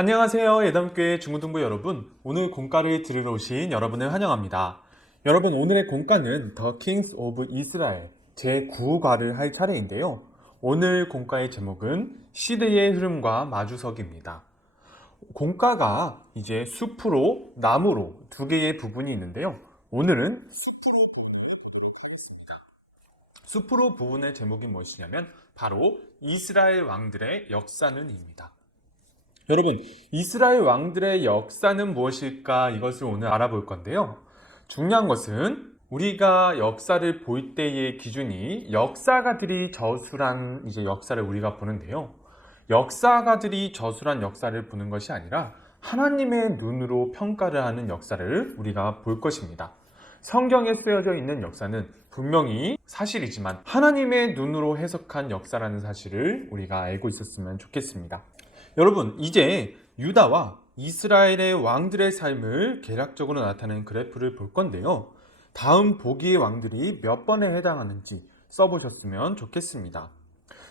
안녕하세요. 예담교회 중고등부 여러분. 오늘 공과를 들으러 오신 여러분을 환영합니다. 여러분, 오늘의 공과는 The Kings of Israel 제9과를 할 차례인데요. 오늘 공과의 제목은 시대의 흐름과 마주석입니다. 공과가 이제 숲으로 나무로 두 개의 부분이 있는데요. 오늘은 숲으로 부분의 제목이 무엇이냐면 바로 이스라엘 왕들의 역사는입니다. 여러분, 이스라엘 왕들의 역사는 무엇일까 이것을 오늘 알아볼 건데요. 중요한 것은 우리가 역사를 볼 때의 기준이 역사가들이 저술한 이제 역사를 우리가 보는데요. 역사가들이 저술한 역사를 보는 것이 아니라 하나님의 눈으로 평가를 하는 역사를 우리가 볼 것입니다. 성경에 쓰여져 있는 역사는 분명히 사실이지만 하나님의 눈으로 해석한 역사라는 사실을 우리가 알고 있었으면 좋겠습니다. 여러분, 이제 유다와 이스라엘의 왕들의 삶을 개략적으로 나타낸 그래프를 볼 건데요. 다음 보기의 왕들이 몇 번에 해당하는지 써보셨으면 좋겠습니다.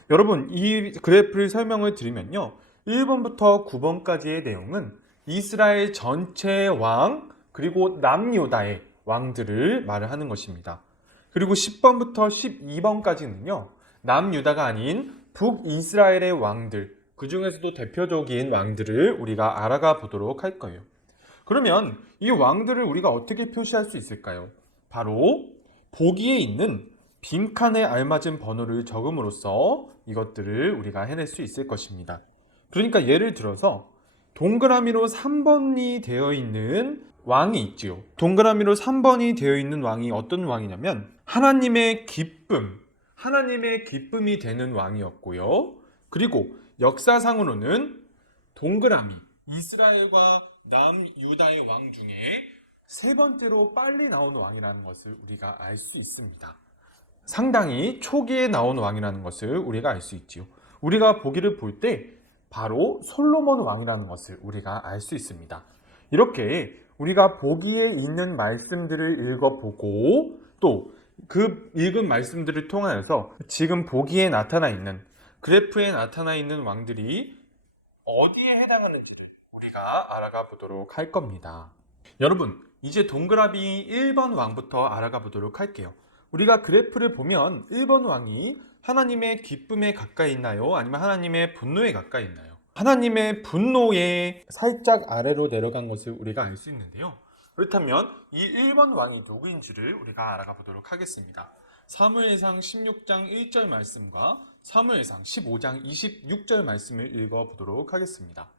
여러분, 이 그래프를 설명을 드리면요. 1번부터 9번까지의 내용은 이스라엘 전체 왕, 그리고 남유다의 왕들을 말을 하는 것입니다. 그리고 10번부터 12번까지는요. 남유다가 아닌 북이스라엘의 왕들, 그 중에서도 대표적인 왕들을 우리가 알아가 보도록 할 거예요. 그러면 이 왕들을 우리가 어떻게 표시할 수 있을까요? 바로 보기에 있는 빈칸에 알맞은 번호를 적음으로써 이것들을 우리가 해낼 수 있을 것입니다. 그러니까 예를 들어서 동그라미로 3번이 되어 있는 왕이 있지요. 동그라미로 3번이 되어 있는 왕이 어떤 왕이냐면 하나님의 기쁨, 하나님의 기쁨이 되는 왕이었고요. 그리고 역사상으로는 동그라미 이스라엘과 남유다의 왕 중에 세 번째로 빨리 나온 왕이라는 것을 우리가 알 수 있습니다. 상당히 초기에 나온 왕이라는 것을 우리가 알 수 있지요. 우리가 보기를 볼 때 바로 솔로몬 왕이라는 것을 우리가 알 수 있습니다. 이렇게 우리가 보기에 있는 말씀들을 읽어보고 또 그 읽은 말씀들을 통하여서 지금 보기에 나타나 있는 그래프에 나타나 있는 왕들이 어디에 해당하는지를 우리가 알아가 보도록 할 겁니다. 여러분, 이제 동그라미 1번 왕부터 알아가 보도록 할게요. 우리가 그래프를 보면 1번 왕이 하나님의 기쁨에 가까이 있나요? 아니면 하나님의 분노에 가까이 있나요? 하나님의 분노에 살짝 아래로 내려간 것을 우리가 알 수 있는데요. 그렇다면 이 1번 왕이 누구인지를 우리가 알아가 보도록 하겠습니다. 사무엘상 16장 1절 말씀과 사무엘상 15장 26절 말씀을 읽어 보도록 하겠습니다.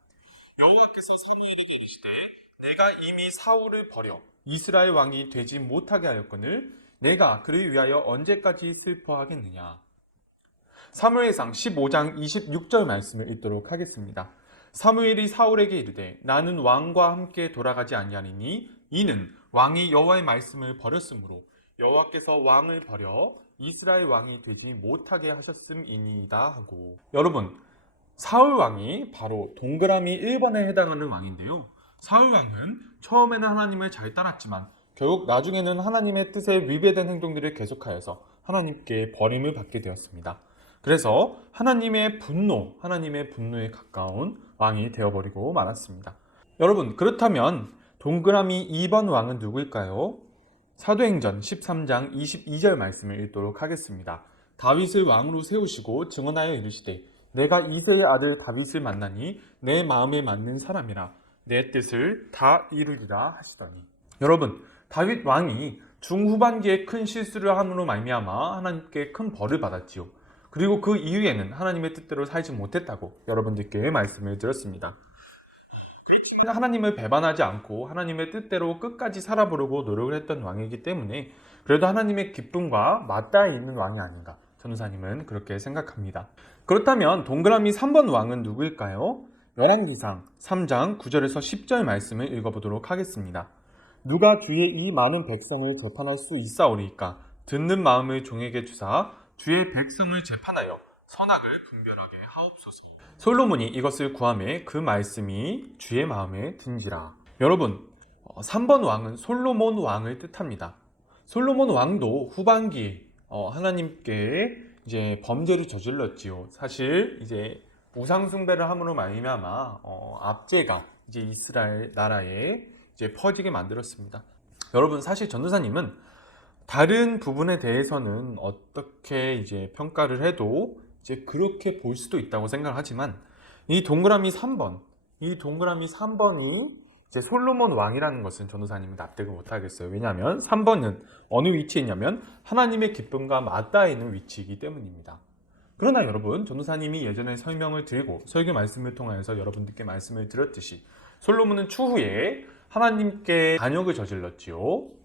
여호와께서 사무엘에게 이르시되 내가 이미 사울을 버려 이스라엘 왕이 되지 못하게 하였거늘 내가 그를 위하여 언제까지 슬퍼하겠느냐. 사무엘상 15장 26절 말씀을 읽도록 하겠습니다. 사무엘이 사울에게 이르되 나는 왕과 함께 돌아가지 아니하리니 이는 왕이 여호와의 말씀을 버렸으므로 여호와께서 왕을 버려 이스라엘 왕이 되지 못하게 하셨음이니이다 하고 여러분 사울 왕이 바로 동그라미 1번에 해당하는 왕인데요. 사울 왕은 처음에는 하나님을 잘 따랐지만 결국 나중에는 하나님의 뜻에 위배된 행동들을 계속하여서 하나님께 버림을 받게 되었습니다. 그래서 하나님의 분노, 하나님의 분노에 가까운 왕이 되어버리고 말았습니다. 여러분, 그렇다면 동그라미 2번 왕은 누구일까요? 사도행전 13장 22절 말씀을 읽도록 하겠습니다. 다윗을 왕으로 세우시고 증언하여 이르시되 내가 이스라엘 아들 다윗을 만나니 내 마음에 맞는 사람이라 내 뜻을 다 이루리라 하시더니 여러분 다윗 왕이 중후반기에 큰 실수를 함으로 말미암아 하나님께 큰 벌을 받았지요. 그리고 그 이후에는 하나님의 뜻대로 살지 못했다고 여러분들께 말씀을 드렸습니다. 하나님을 배반하지 않고 하나님의 뜻대로 끝까지 살아보려고 노력을 했던 왕이기 때문에 그래도 하나님의 기쁨과 맞닿아 있는 왕이 아닌가 전도사님은 그렇게 생각합니다. 그렇다면 동그라미 3번 왕은 누구일까요? 열왕기상 3장 9절에서 10절 말씀을 읽어보도록 하겠습니다. 누가 주의 이 많은 백성을 재판할 수 있사오리이까 듣는 마음을 종에게 주사 주의 백성을 재판하여 선악을 분별하게 하옵소서. 솔로몬이 이것을 구함에 그 말씀이 주의 마음에 든지라. 여러분, 3번 왕은 솔로몬 왕을 뜻합니다. 솔로몬 왕도 후반기에 어, 하나님께 이제 범죄를 저질렀지요. 사실 이제 우상 숭배를 함으로 말미암아 어, 압제가 이제 이스라엘 나라에 이제 퍼지게 만들었습니다. 여러분 사실 전도사님은 다른 부분에 대해서는 어떻게 이제 평가를 해도 이제 그렇게 볼 수도 있다고 생각하지만 이 동그라미 3번, 이 동그라미 3번이 이제 솔로몬 왕이라는 것은 전도사님은 납득을 못 하겠어요. 왜냐하면 3번은 어느 위치에 있냐면 하나님의 기쁨과 맞닿아 있는 위치이기 때문입니다. 그러나 여러분, 전도사님이 예전에 설명을 드리고 설교 말씀을 통하여서 여러분들께 말씀을 드렸듯이 솔로몬은 추후에 하나님께 반역을 저질렀지요.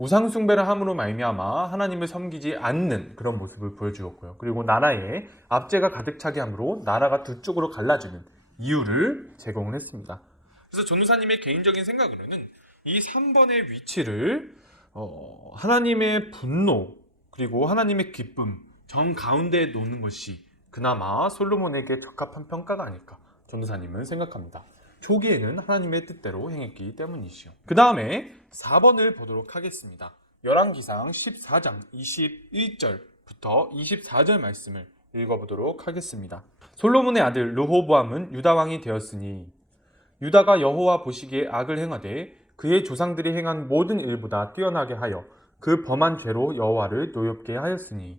우상숭배를 함으로 말미암아 하나님을 섬기지 않는 그런 모습을 보여주었고요. 그리고 나라에 압제가 가득 차게 함으로 나라가 두 쪽으로 갈라지는 이유를 제공을 했습니다. 그래서 전우사님의 개인적인 생각으로는 이 3번의 위치를 어, 하나님의 분노 그리고 하나님의 기쁨 정 가운데에 놓는 것이 그나마 솔로몬에게 적합한 평가가 아닐까 전도사님은 생각합니다. 초기에는 하나님의 뜻대로 행했기 때문이시요. 그 다음에 4번을 보도록 하겠습니다. 열왕기상 14장 21절부터 24절 말씀을 읽어보도록 하겠습니다. 솔로몬의 아들 르호보암은 유다 왕이 되었으니 유다가 여호와 보시기에 악을 행하되 그의 조상들이 행한 모든 일보다 뛰어나게 하여 그 범한 죄로 여호와를 노엽게 하였으니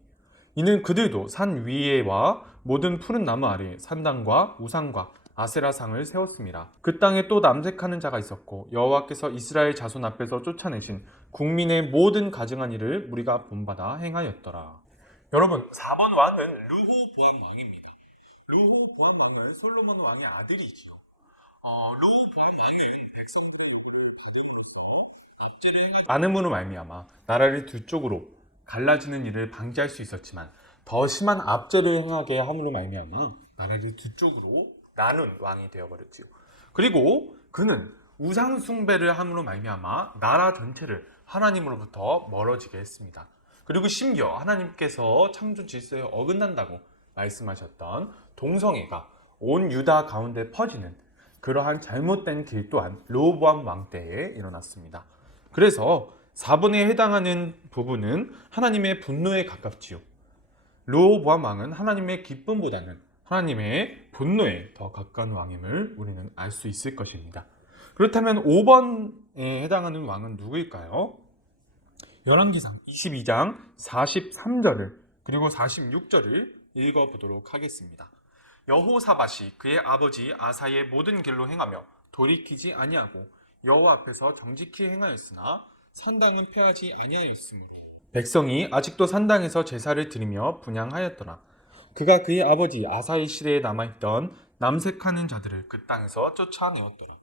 이는 그들도 산 위에와 모든 푸른 나무 아래 산당과 우상과 아세라상을 세웠습니다. 그 땅에 또 남색하는 자가 있었고 여호와께서 이스라엘 자손 앞에서 쫓아내신 국민의 모든 가증한 일을 우리가 본받아 행하였더라. 여러분 4번 왕은 르호보암 왕입니다. 르호보암 왕은 솔로몬 왕의 아들이지요. 어, 르호보암 왕은 백성들을 않음으로 말미암아 나라를 두 쪽으로 갈라지는 일을 방지할 수 있었지만 더 심한 압제를 행하게 함으로 말미암아 나라를 두 쪽으로 나눈 왕이 되어버렸지요. 그리고 그는 우상 숭배를 함으로 말미암아 나라 전체를 하나님으로부터 멀어지게 했습니다. 그리고 심지어 하나님께서 창조 질서에 어긋난다고 말씀하셨던 동성애가 온 유다 가운데 퍼지는 그러한 잘못된 길 또한 로보암 왕 때에 일어났습니다. 그래서 4번에 해당하는 부분은 하나님의 분노에 가깝지요. 로보암 왕은 하나님의 기쁨보다는 하나님의 분노에 더 가까운 왕임을 우리는 알 수 있을 것입니다. 그렇다면 5번에 해당하는 왕은 누구일까요? 열왕기상 22장 43절을 그리고 46절을 읽어보도록 하겠습니다. 여호사밧이 그의 아버지 아사의 모든 길로 행하며 돌이키지 아니하고 여호와 앞에서 정직히 행하였으나 산당은 폐하지 아니하였으므로 백성이 아직도 산당에서 제사를 드리며 분양하였더라. 그가 그의 아버지 아사의 시대에 남아있던 남색하는 자들을 그 땅에서 쫓아내었더라.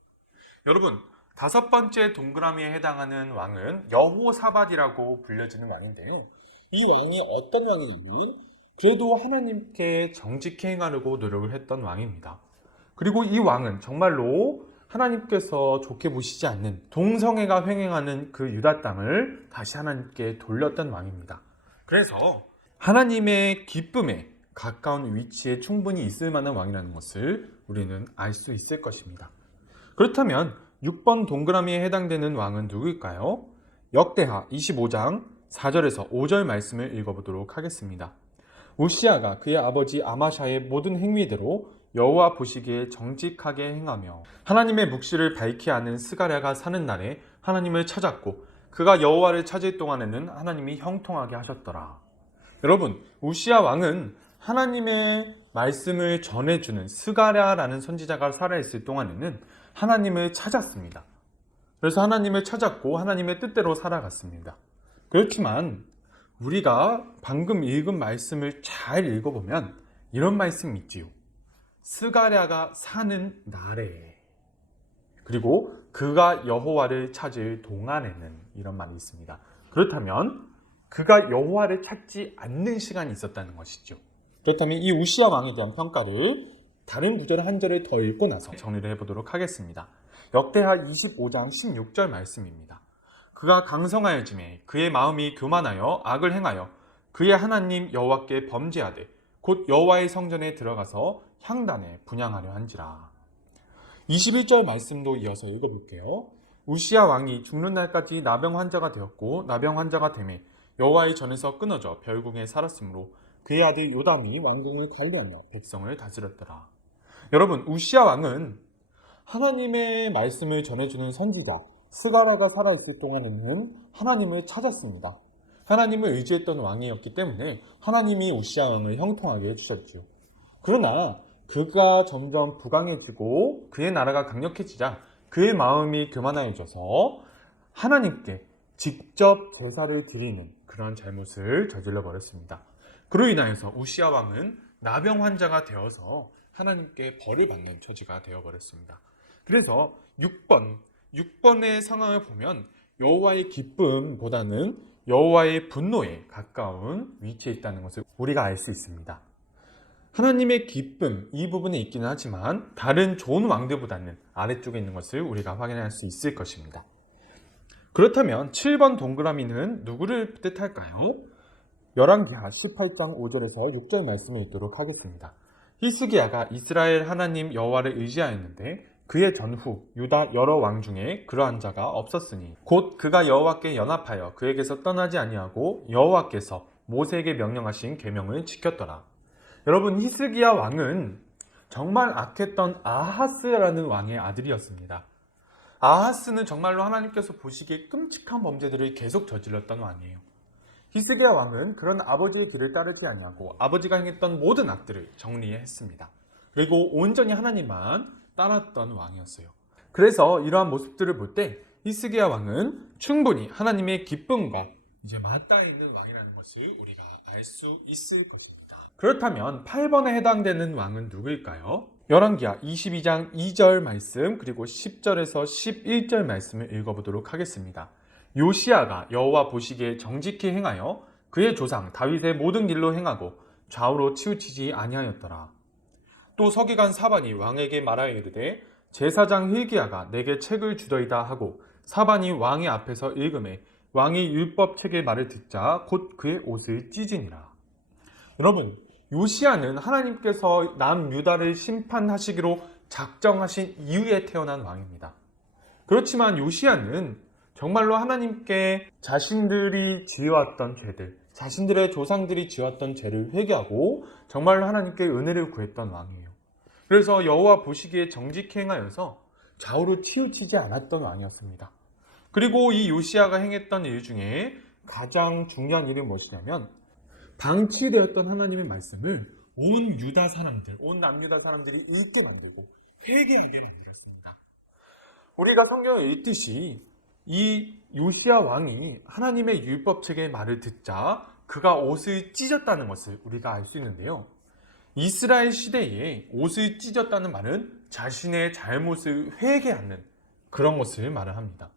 여러분, 다섯 번째 동그라미에 해당하는 왕은 여호사밧이라고 불려지는 왕인데요. 이 왕이 어떤 왕이냐면 그래도 하나님께 정직히 행하려고 노력을 했던 왕입니다. 그리고 이 왕은 정말로 하나님께서 좋게 보시지 않는 동성애가 횡행하는 그 유다 땅을 다시 하나님께 돌렸던 왕입니다. 그래서 하나님의 기쁨에 가까운 위치에 충분히 있을 만한 왕이라는 것을 우리는 알 수 있을 것입니다. 그렇다면 6번 동그라미에 해당되는 왕은 누구일까요? 역대하 25장 4절에서 5절 말씀을 읽어보도록 하겠습니다. 우시아가 그의 아버지 아마샤의 모든 행위대로 여호와 보시기에 정직하게 행하며 하나님의 묵시를 밝히 아는 스가랴가 사는 날에 하나님을 찾았고 그가 여호와를 찾을 동안에는 하나님이 형통하게 하셨더라. 여러분, 우시아 왕은 하나님의 말씀을 전해주는 스가랴라는 선지자가 살아있을 동안에는 하나님을 찾았습니다. 그래서 하나님을 찾았고 하나님의 뜻대로 살아갔습니다. 그렇지만 우리가 방금 읽은 말씀을 잘 읽어보면 이런 말씀이 있지요. 스가랴가 사는 날에 그리고 그가 여호와를 찾을 동안에는 이런 말이 있습니다. 그렇다면 그가 여호와를 찾지 않는 시간이 있었다는 것이죠. 그렇다면 이 우시아 왕에 대한 평가를 다른 구절 한 절을 더 읽고 나서 정리를 해보도록 하겠습니다. 역대하 25장 16절 말씀입니다. 그가 강성하여짐에 그의 마음이 교만하여 악을 행하여 그의 하나님 여호와께 범죄하되 곧 여호와의 성전에 들어가서 향단에 분양하려 한지라. 21절 말씀도 이어서 읽어볼게요. 우시아 왕이 죽는 날까지 나병 환자가 되었고 나병 환자가 되매 여호와의 전에서 끊어져 별궁에 살았으므로 그의 아들 요담이 왕궁을 관리하며 백성을 다스렸더라. 여러분 우시아 왕은 하나님의 말씀을 전해주는 선지자 스가라가 살아있을 동안에는 하나님을 찾았습니다. 하나님을 의지했던 왕이었기 때문에 하나님이 우시아 왕을 형통하게 해주셨지요. 그러나 그가 점점 부강해지고 그의 나라가 강력해지자 그의 마음이 교만해져서 하나님께 직접 제사를 드리는 그러한 잘못을 저질러 버렸습니다. 그로 인하여서 우시아 왕은 나병 환자가 되어서 하나님께 벌을 받는 처지가 되어 버렸습니다. 그래서 6번 6번의 상황을 보면 여호와의 기쁨보다는 여호와의 분노에 가까운 위치에 있다는 것을 우리가 알 수 있습니다. 하나님의 기쁨 이 부분에 있기는 하지만 다른 좋은 왕들보다는 아래쪽에 있는 것을 우리가 확인할 수 있을 것입니다. 그렇다면 7번 동그라미는 누구를 뜻할까요? 열왕기하 18장 5절에서 6절 말씀을 읽도록 하겠습니다. 히스기야가 이스라엘 하나님 여호와를 의지하였는데 그의 전후 유다 여러 왕 중에 그러한 자가 없었으니 곧 그가 여호와께 연합하여 그에게서 떠나지 아니하고 여호와께서 모세에게 명령하신 계명을 지켰더라. 여러분 히스기야 왕은 정말 악했던 아하스라는 왕의 아들이었습니다. 아하스는 정말로 하나님께서 보시기에 끔찍한 범죄들을 계속 저질렀던 왕이에요. 히스기야 왕은 그런 아버지의 길을 따르지 아니하고 아버지가 행했던 모든 악들을 정리했습니다. 그리고 온전히 하나님만 따랐던 왕이었어요. 그래서 이러한 모습들을 볼 때 히스기야 왕은 충분히 하나님의 기쁨과 이제 맞닿아 있는 왕이라는 것을 우리가 알 수 있을 것입니다. 그렇다면 8번에 해당되는 왕은 누구일까요? 열왕기하 22장 2절 말씀 그리고 10절에서 11절 말씀을 읽어보도록 하겠습니다. 요시아가 여호와 보시기에 정직히 행하여 그의 조상 다윗의 모든 길로 행하고 좌우로 치우치지 아니하였더라. 또 서기관 사반이 왕에게 말하여 이르되 제사장 hil기야가 내게 책을 주더이다 하고 사반이 왕의 앞에서 읽음에 왕이 율법 책의 말을 듣자 곧 그의 옷을 찢으니라. 여러분 요시아는 하나님께서 남유다를 심판하시기로 작정하신 이후에 태어난 왕입니다. 그렇지만 요시아는 정말로 하나님께 자신들이 지어왔던 죄들, 자신들의 조상들이 지었던 죄를 회개하고 정말로 하나님께 은혜를 구했던 왕이에요. 그래서 여호와 보시기에 정직히 행하여서 좌우로 치우치지 않았던 왕이었습니다. 그리고 이 요시아가 행했던 일 중에 가장 중요한 일이 무엇이냐면 방치되었던 하나님의 말씀을 온 유다 사람들, 온 남유다 사람들이 읽고 남기고 회개하게 만들었습니다. 우리가 성경을 읽듯이 이 요시아 왕이 하나님의 율법 책의 말을 듣자 그가 옷을 찢었다는 것을 우리가 알 수 있는데요. 이스라엘 시대에 옷을 찢었다는 말은 자신의 잘못을 회개하는 그런 것을 말을 합니다.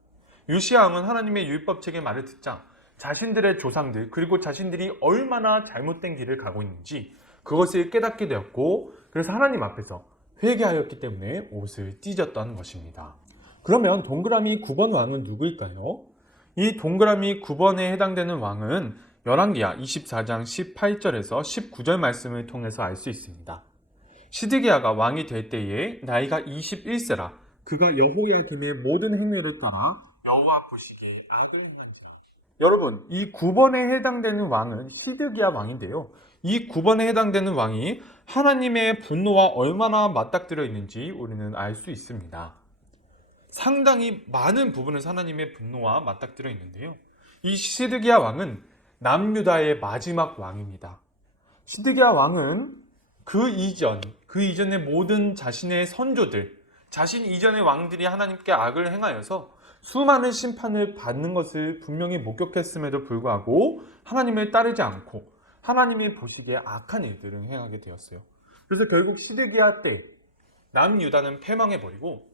요시아 왕은 하나님의 율법 책의 말을 듣자 자신들의 조상들 그리고 자신들이 얼마나 잘못된 길을 가고 있는지 그것을 깨닫게 되었고 그래서 하나님 앞에서 회개하였기 때문에 옷을 찢었던 것입니다. 그러면 동그라미 9번 왕은 누구일까요? 이 동그라미 9번에 해당되는 왕은 열왕기야 24장 18절에서 19절 말씀을 통해서 알 수 있습니다. 시드기야가 왕이 될 때에 나이가 21세라 그가 여호야김의 모든 행위를 따라 여호와 보시기에 악을. 여러분, 이 9번에 해당되는 왕은 시드기야 왕인데요. 이 9번에 해당되는 왕이 하나님의 분노와 얼마나 맞닥뜨려 있는지 우리는 알 수 있습니다. 상당히 많은 부분에서 하나님의 분노와 맞닥뜨려 있는데요. 이 시드기야 왕은 남유다의 마지막 왕입니다. 시드기야 왕은 그 이전, 그 이전의 모든 자신의 선조들, 자신 이전의 왕들이 하나님께 악을 행하여서 수많은 심판을 받는 것을 분명히 목격했음에도 불구하고 하나님을 따르지 않고 하나님이 보시기에 악한 일들을 행하게 되었어요. 그래서 결국 시드기야 때 남유다는 패망해버리고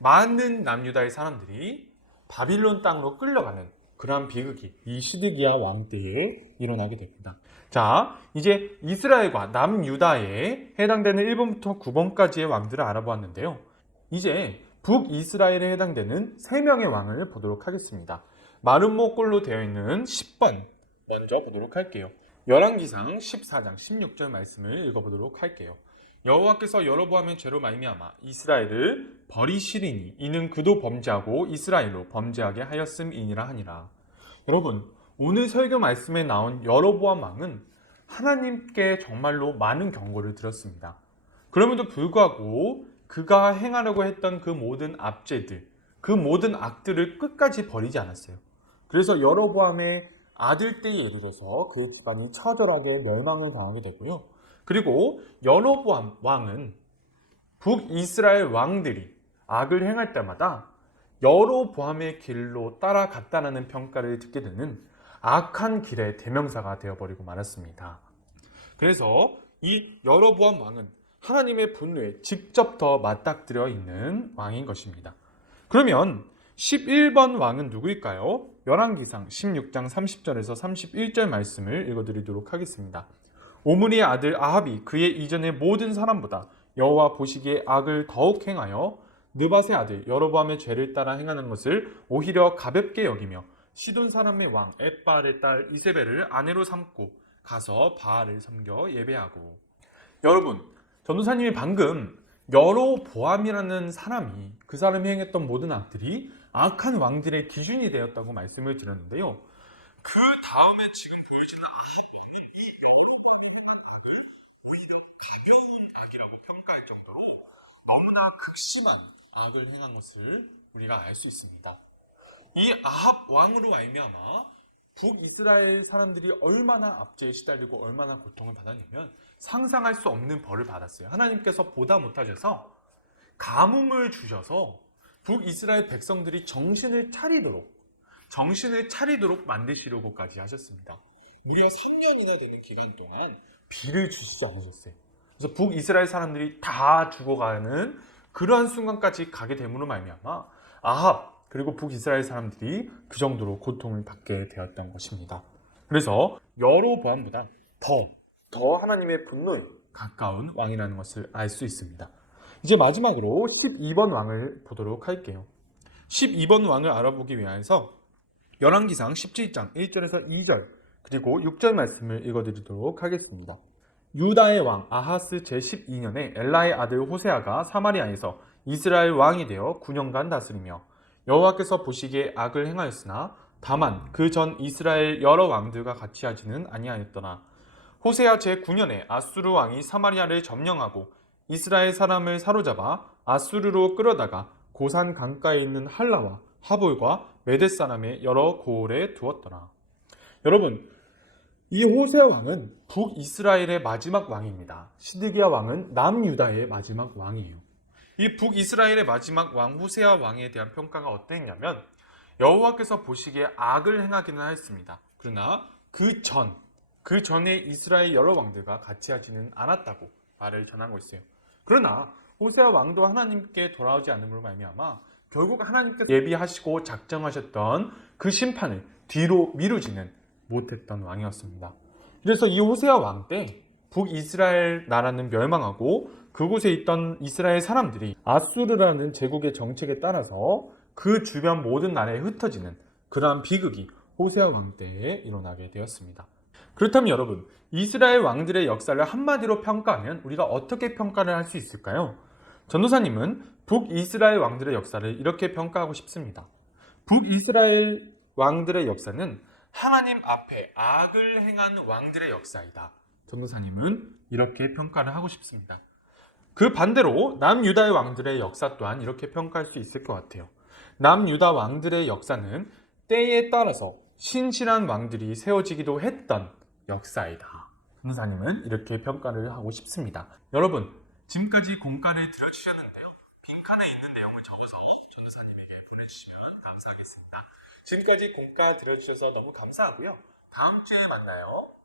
많은 남유다의 사람들이 바빌론 땅으로 끌려가는 그러한 비극이 이 시드기야 왕 때에 일어나게 됩니다. 자, 이제 이스라엘과 남유다에 해당되는 1번부터 9번까지의 왕들을 알아보았는데요. 이제 북이스라엘에 해당되는 3명의 왕을 보도록 하겠습니다. 마름모 꼴로 되어 있는 10번 먼저 보도록 할게요. 열왕기상 14장 16절 말씀을 읽어보도록 할게요. 여호와께서 여로보암의 죄로 말미암아 이스라엘을 버리시리니 이는 그도 범죄하고 이스라엘로 범죄하게 하였음이니라 하니라. 여러분 오늘 설교 말씀에 나온 여로보암 왕은 하나님께 정말로 많은 경고를 들었습니다. 그럼에도 불구하고 그가 행하려고 했던 그 모든 압제들, 그 모든 악들을 끝까지 버리지 않았어요. 그래서 여로보암의 아들 때에 이르러서 그의 집안이 처절하게 멸망을 당하게 되고요. 그리고 여로보암 왕은 북이스라엘 왕들이 악을 행할 때마다 여로보암의 길로 따라갔다라는 평가를 듣게 되는 악한 길의 대명사가 되어버리고 말았습니다. 그래서 이 여로보암 왕은 하나님의 분노에 직접 더 맞닥뜨려 있는 왕인 것입니다. 그러면 11번 왕은 누구일까요? 열왕기상 16장 30절에서 31절 말씀을 읽어드리도록 하겠습니다. 오므리의 아들 아합이 그의 이전의 모든 사람보다 여호와 보시기에 악을 더욱 행하여 느밧의 아들 여로보암의 죄를 따라 행하는 것을 오히려 가볍게 여기며 시돈 사람의 왕 엣바알의 딸 이세벨을 아내로 삼고 가서 바알을 섬겨 예배하고 여러분 전도사님이 방금 여로보암이라는 사람이 그 사람이 행했던 모든 악들이 악한 왕들의 기준이 되었다고 말씀을 드렸는데요. 그 다음에 지금 보여지는 아합이 이 여로보암이 행한 악을 오히려 가벼운 악이라고 평가할 정도로 너무나 극심한 악을 행한 것을 우리가 알 수 있습니다. 이 아합 왕으로 말미암아 북이스라엘 사람들이 얼마나 압제에 시달리고 얼마나 고통을 받았냐면 상상할 수 없는 벌을 받았어요. 하나님께서 보다 못하셔서 가뭄을 주셔서 북이스라엘 백성들이 정신을 차리도록 정신을 차리도록 만드시려고까지 하셨습니다. 무려 3년이나 되는 기간 동안 비를 주시지 않으셨어요. 그래서 북이스라엘 사람들이 다 죽어가는 그러한 순간까지 가게 됨으로 말미암아 아합 그리고 북이스라엘 사람들이 그 정도로 고통을 받게 되었던 것입니다. 그래서 여로보암보다 더, 더 하나님의 분노에 가까운 왕이라는 것을 알 수 있습니다. 이제 마지막으로 12번 왕을 보도록 할게요. 12번 왕을 알아보기 위해서 열왕기상 17장 1절에서 2절 그리고 6절 말씀을 읽어드리도록 하겠습니다. 유다의 왕 아하스 제12년에 엘라의 아들 호세아가 사마리아에서 이스라엘 왕이 되어 9년간 다스리며 여호와께서 보시기에 악을 행하였으나 다만 그 전 이스라엘 여러 왕들과 같이 하지는 아니하였더라. 호세아 제9년에 아수르 왕이 사마리아를 점령하고 이스라엘 사람을 사로잡아 아수르로 끌어다가 고산 강가에 있는 할라와 하볼과 메데 사람의 여러 고을에 두었더라. 여러분, 이 호세아 왕은 북이스라엘의 마지막 왕입니다. 시드기야 왕은 남유다의 마지막 왕이에요. 이 북이스라엘의 마지막 왕 호세아 왕에 대한 평가가 어땠냐면 여호와께서 보시기에 악을 행하기는 하였습니다. 그러나 그 전, 그 전에 이스라엘 여러 왕들과 같이 하지는 않았다고 말을 전하고 있어요. 그러나 호세아 왕도 하나님께 돌아오지 않음으로 말미암아 결국 하나님께서 예비하시고 작정하셨던 그 심판을 뒤로 미루지는 못했던 왕이었습니다. 그래서 이 호세아 왕 때 북이스라엘 나라는 멸망하고 그곳에 있던 이스라엘 사람들이 아수르라는 제국의 정책에 따라서 그 주변 모든 나라에 흩어지는 그러한 비극이 호세아 왕 때에 일어나게 되었습니다. 그렇다면 여러분, 이스라엘 왕들의 역사를 한마디로 평가하면 우리가 어떻게 평가를 할 수 있을까요? 전도사님은 북이스라엘 왕들의 역사를 이렇게 평가하고 싶습니다. 북이스라엘 왕들의 역사는 하나님 앞에 악을 행한 왕들의 역사이다. 전도사님은 이렇게 평가를 하고 싶습니다. 그 반대로 남유다의 왕들의 역사 또한 이렇게 평가할 수 있을 것 같아요. 남유다 왕들의 역사는 때에 따라서 신실한 왕들이 세워지기도 했던 역사이다. 전도사님은 이렇게 평가를 하고 싶습니다. 여러분, 지금까지 공가를 들어주셨는데요. 빈칸에 있는 내용을 적어서 전도사님에게 보내주시면 감사하겠습니다. 지금까지 공가 들어주셔서 너무 감사하고요. 다음 주에 만나요.